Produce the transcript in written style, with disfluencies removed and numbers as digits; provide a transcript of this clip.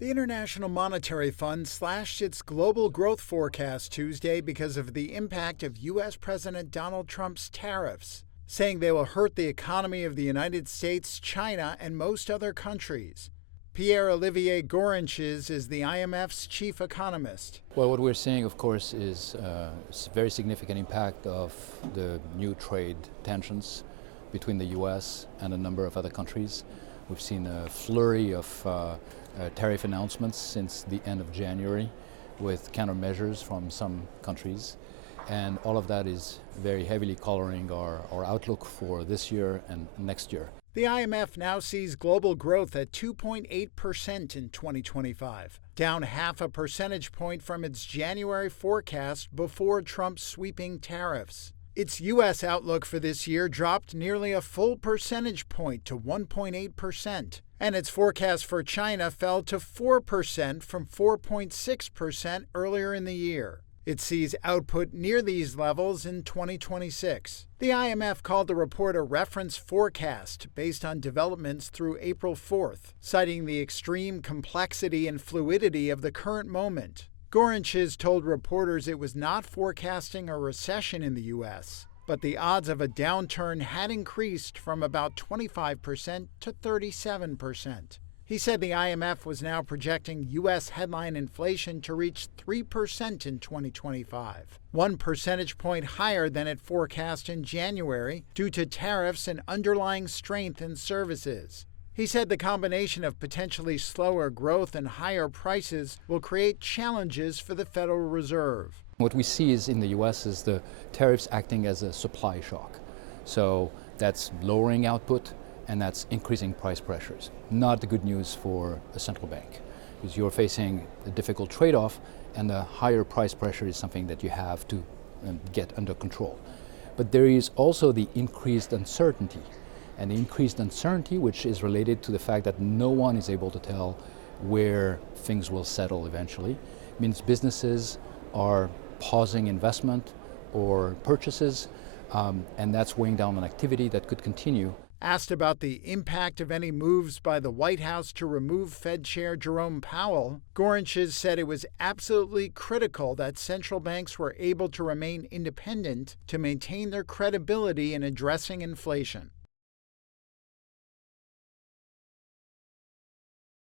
The International Monetary Fund slashed its global growth forecast Tuesday because of the impact of U.S. President Donald Trump's tariffs, saying they will hurt the economy of the United States, China, and most other countries. Pierre-Olivier Gorinches is the IMF's chief economist. Well, what we're seeing, of course, is a very significant impact of the new trade tensions between the U.S. and a number of other countries. We've seen a flurry of tariff announcements since the end of January with countermeasures from some countries. And all of that is very heavily coloring our outlook for this year and next year. The IMF now sees global growth at 2.8% in 2025, down half a percentage point from its January forecast before Trump's sweeping tariffs. Its U.S. outlook for this year dropped nearly a full percentage point to 1.8%, and its forecast for China fell to 4% from 4.6% earlier in the year. It sees output near these levels in 2026. The IMF called the report a reference forecast based on developments through April 4th, citing the extreme complexity and fluidity of the current moment. Gorinches told reporters it was not forecasting a recession in the U.S., but the odds of a downturn had increased from about 25% to 37%. He said the IMF was now projecting U.S. headline inflation to reach 3% in 2025, 1 percentage point higher than it forecast in January due to tariffs and underlying strength in services. He said the combination of potentially slower growth and higher prices will create challenges for the Federal Reserve. What we see is in the U.S. is the tariffs acting as a supply shock. So that's lowering output and that's increasing price pressures. Not the good news for a central bank, because you're facing a difficult trade-off, and the higher price pressure is something that you have to get under control. But there is also the increased uncertainty. And the increased uncertainty, which is related to the fact that no one is able to tell where things will settle eventually, means businesses are pausing investment or purchases, and that's weighing down on activity that could continue. Asked about the impact of any moves by the White House to remove Fed Chair Jerome Powell, Gorinches said it was absolutely critical that central banks were able to remain independent to maintain their credibility in addressing inflation.